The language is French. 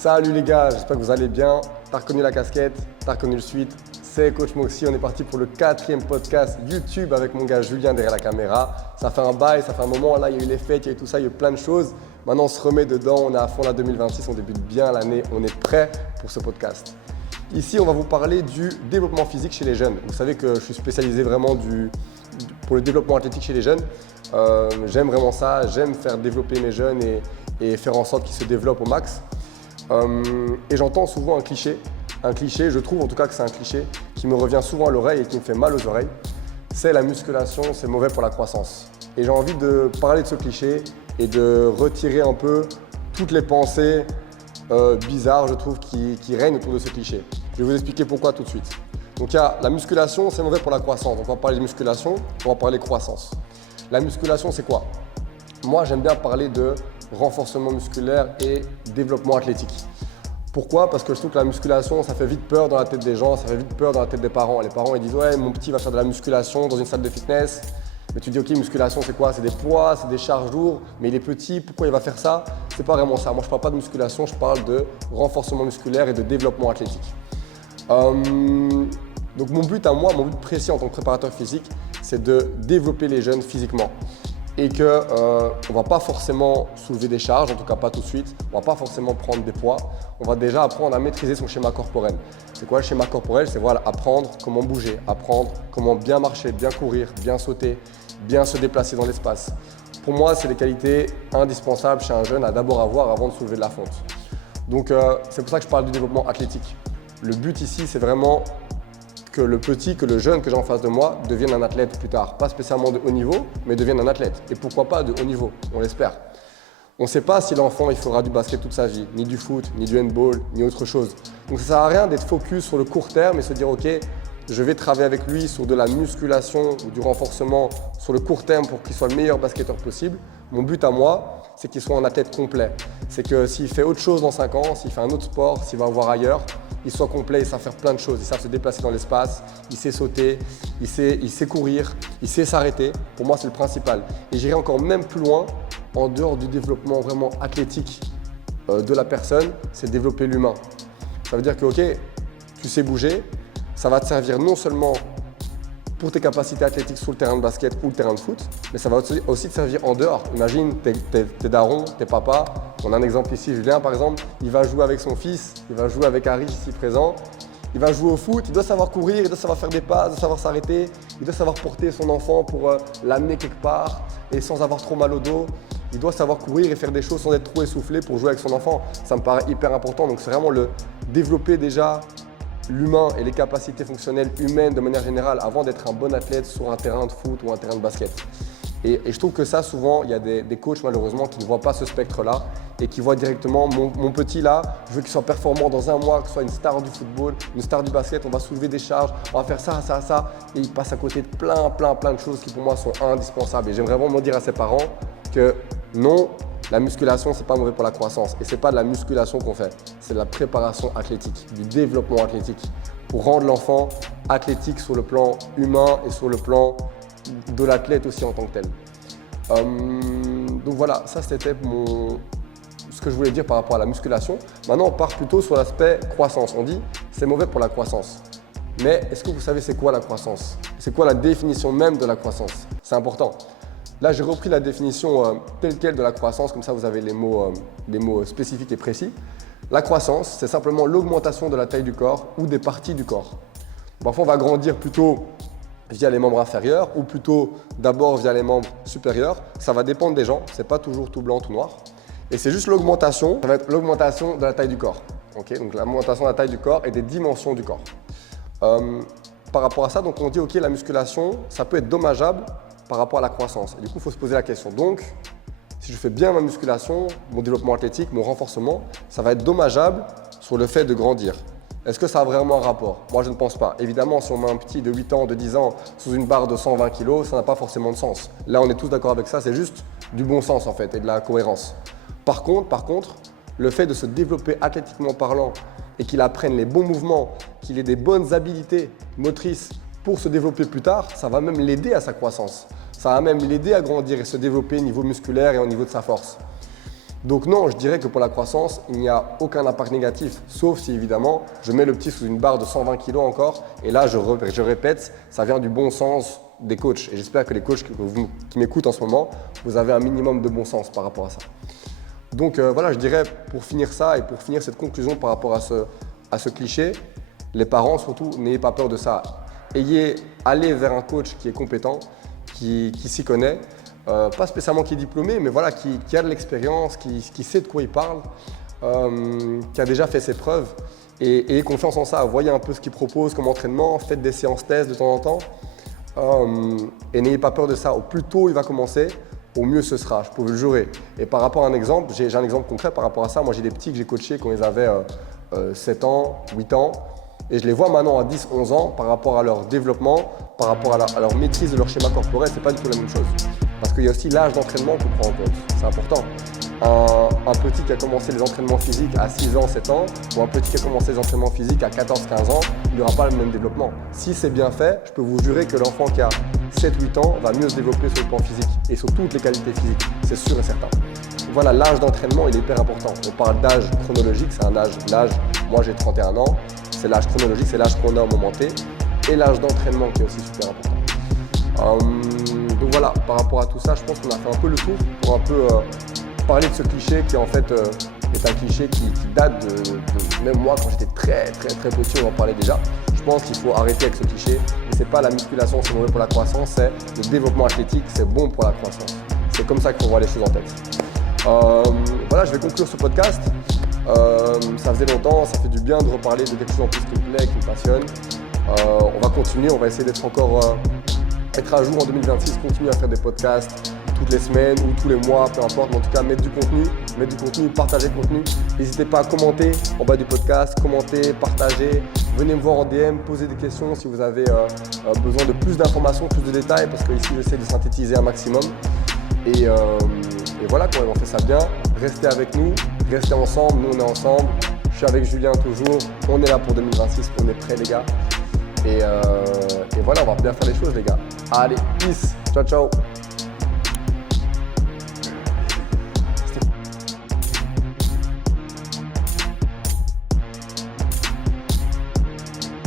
Salut les gars, j'espère que vous allez bien. T'as reconnu la casquette, t'as reconnu le suite. C'est Coach Moxy, on est parti pour le 4e podcast YouTube avec mon gars Julien derrière la caméra. Ça fait un bail, ça fait un moment, là il y a eu les fêtes, il y a eu tout ça, il y a eu plein de choses. Maintenant on se remet dedans, on est à fond la 2026, on débute bien l'année, on est prêt pour ce podcast. Ici on va vous parler du développement physique chez les jeunes. Vous savez que je suis spécialisé vraiment pour le développement athlétique chez les jeunes. J'aime vraiment ça, j'aime faire développer mes jeunes et faire en sorte qu'ils se développent au max. Et j'entends souvent un cliché, je trouve en tout cas que c'est un cliché qui me revient souvent à l'oreille et qui me fait mal aux oreilles. C'est la musculation, c'est mauvais pour la croissance. Et j'ai envie de parler de ce cliché et de retirer un peu toutes les pensées bizarres, je trouve, qui règnent autour de ce cliché. Je vais vous expliquer pourquoi tout de suite. Donc il y a la musculation, c'est mauvais pour la croissance. Donc on va parler de musculation, on va parler croissance. La musculation, c'est quoi? Moi, j'aime bien parler de renforcement musculaire et développement athlétique. Pourquoi? Parce que je trouve que la musculation, ça fait vite peur dans la tête des gens, ça fait vite peur dans la tête des parents. Les parents, ils disent « Ouais, mon petit va faire de la musculation dans une salle de fitness. » Mais tu dis « Ok, musculation, c'est quoi? C'est des poids, c'est des charges lourdes, mais il est petit, pourquoi il va faire ça ?» C'est pas vraiment ça. Moi, je ne parle pas de musculation, je parle de renforcement musculaire et de développement athlétique. Donc mon but à moi, mon but précis en tant que préparateur physique, c'est de développer les jeunes physiquement. Et qu'on ne va pas forcément soulever des charges, en tout cas pas tout de suite, on ne va pas forcément prendre des poids, on va déjà apprendre à maîtriser son schéma corporel. C'est quoi le schéma corporel? C'est voilà, apprendre comment bouger, apprendre comment bien marcher, bien courir, bien sauter, bien se déplacer dans l'espace. Pour moi, c'est des qualités indispensables chez un jeune à d'abord avoir avant de soulever de la fonte. Donc c'est pour ça que je parle du développement athlétique. Le but ici, c'est vraiment que le jeune que j'ai en face de moi devienne un athlète plus tard. Pas spécialement de haut niveau, mais devienne un athlète. Et pourquoi pas de haut niveau, on l'espère. On ne sait pas si l'enfant il fera du basket toute sa vie, ni du foot, ni du handball, ni autre chose. Donc ça ne sert à rien d'être focus sur le court terme et se dire ok, je vais travailler avec lui sur de la musculation ou du renforcement sur le court terme pour qu'il soit le meilleur basketteur possible. Mon but à moi, c'est qu'il soit un athlète complet. C'est que s'il fait autre chose dans 5 ans, s'il fait un autre sport, s'il va voir ailleurs, il soit complet, il sait faire plein de choses, il sait se déplacer dans l'espace, il sait sauter, il sait courir, il sait s'arrêter. Pour moi, c'est le principal. Et j'irai encore même plus loin, en dehors du développement vraiment athlétique de la personne, c'est développer l'humain. Ça veut dire que, ok, tu sais bouger, ça va te servir non seulement pour tes capacités athlétiques sur le terrain de basket ou le terrain de foot, mais ça va aussi te servir en dehors. Imagine, t'es daron, t'es papa. On a un exemple ici, Julien par exemple, il va jouer avec son fils, il va jouer avec Harry ici présent. Il va jouer au foot, il doit savoir courir, il doit savoir faire des passes, il doit savoir s'arrêter, il doit savoir porter son enfant pour l'amener quelque part et sans avoir trop mal au dos. Il doit savoir courir et faire des choses sans être trop essoufflé pour jouer avec son enfant. Ça me paraît hyper important, donc c'est vraiment le développer déjà l'humain et les capacités fonctionnelles humaines de manière générale avant d'être un bon athlète sur un terrain de foot ou un terrain de basket. Et je trouve que ça, souvent, il y a des coachs malheureusement qui ne voient pas ce spectre-là et qui voient directement mon petit là, je veux qu'il soit performant dans un mois, qu'il soit une star du football, une star du basket, on va soulever des charges, on va faire ça, ça, ça. Et il passe à côté de plein de choses qui pour moi sont indispensables. Et j'aimerais vraiment dire à ses parents que non, la musculation, c'est pas mauvais pour la croissance. Et c'est pas de la musculation qu'on fait, c'est de la préparation athlétique, du développement athlétique pour rendre l'enfant athlétique sur le plan humain et sur le plan de l'athlète aussi en tant que tel. Donc voilà, ça c'était ce que je voulais dire par rapport à la musculation. Maintenant, on part plutôt sur l'aspect croissance. On dit c'est mauvais pour la croissance. Mais est-ce que vous savez c'est quoi la croissance? C'est quoi la définition même de la croissance? C'est important. Là, j'ai repris la définition telle quelle de la croissance, comme ça vous avez les mots spécifiques et précis. La croissance, c'est simplement l'augmentation de la taille du corps ou des parties du corps. Parfois, on va grandir plutôt via les membres inférieurs ou plutôt d'abord via les membres supérieurs. Ça va dépendre des gens, c'est pas toujours tout blanc, tout noir. Et c'est juste l'augmentation, ça va être l'augmentation de la taille du corps. Okay, donc l'augmentation de la taille du corps et des dimensions du corps. Par rapport à ça, donc on dit ok, la musculation, ça peut être dommageable par rapport à la croissance. Et du coup, il faut se poser la question. Donc, si je fais bien ma musculation, mon développement athlétique, mon renforcement, ça va être dommageable sur le fait de grandir. Est-ce que ça a vraiment un rapport? Moi, je ne pense pas. Évidemment, si on met un petit de 8 ans, de 10 ans sous une barre de 120 kg, ça n'a pas forcément de sens. Là, on est tous d'accord avec ça, c'est juste du bon sens en fait et de la cohérence. Par contre, le fait de se développer athlétiquement parlant et qu'il apprenne les bons mouvements, qu'il ait des bonnes habilités motrices pour se développer plus tard, ça va même l'aider à sa croissance. Ça va même l'aider à grandir et se développer au niveau musculaire et au niveau de sa force. Donc non, je dirais que pour la croissance, il n'y a aucun impact négatif, sauf si évidemment, je mets le petit sous une barre de 120 kg encore, et là, je répète, ça vient du bon sens des coachs. Et j'espère que les coachs qui m'écoutent en ce moment, vous avez un minimum de bon sens par rapport à ça. Donc voilà, je dirais pour finir ça et pour finir cette conclusion par rapport à ce cliché, les parents surtout, n'ayez pas peur de ça. Allez vers un coach qui est compétent, qui s'y connaît, pas spécialement qui est diplômé, mais voilà, qui a de l'expérience, qui sait de quoi il parle, qui a déjà fait ses preuves et ayez confiance en ça. Voyez un peu ce qu'il propose comme entraînement, faites des séances tests de temps en temps et n'ayez pas peur de ça. Au plus tôt il va commencer, au mieux ce sera, je peux vous le jurer. Et par rapport à un exemple, j'ai un exemple concret par rapport à ça. Moi j'ai des petits que j'ai coachés quand ils avaient 7 ans, 8 ans. Et je les vois maintenant à 10, 11 ans par rapport à leur développement, par rapport à leur maîtrise de leur schéma corporel, c'est pas du tout la même chose. Parce qu'il y a aussi l'âge d'entraînement qu'on prend en compte, c'est important. Un petit qui a commencé les entraînements physiques à 6 ans, 7 ans, ou un petit qui a commencé les entraînements physiques à 14, 15 ans, il n'aura pas le même développement. Si c'est bien fait, je peux vous jurer que l'enfant qui a 7, 8 ans va mieux se développer sur le plan physique et sur toutes les qualités physiques, c'est sûr et certain. Voilà, l'âge d'entraînement, il est hyper important. On parle d'âge chronologique, c'est un âge, moi j'ai 31 ans, c'est l'âge chronologique, c'est l'âge qu'on a au moment T, et l'âge d'entraînement qui est aussi super important. Donc voilà, par rapport à tout ça, je pense qu'on a fait un peu le tour pour un peu parler de ce cliché qui en fait est un cliché qui date de même moi quand j'étais très petit, on en parlait déjà. Je pense qu'il faut arrêter avec ce cliché. Et c'est pas la musculation, c'est mauvais pour la croissance, c'est le développement athlétique, c'est bon pour la croissance. C'est comme ça qu'il faut voir les choses en tête. Voilà, je vais conclure ce podcast. Ça faisait longtemps, ça fait du bien de reparler de quelque chose en plus qui me plaît, qui me passionne. On va continuer, on va essayer d'être encore être à jour en 2026, continuer à faire des podcasts toutes les semaines ou tous les mois, peu importe, mais en tout cas mettre du contenu, partager le contenu. N'hésitez pas à commenter en bas du podcast, commenter, partager, venez me voir en DM, poser des questions si vous avez besoin de plus d'informations, plus de détails, parce que ici j'essaie de synthétiser un maximum. Et voilà, quand on fait ça bien, restez avec nous, restez ensemble, nous on est ensemble. Je suis avec Julien toujours, on est là pour 2026, on est prêts les gars. Et voilà, on va bien faire les choses les gars. Allez, peace, ciao ciao.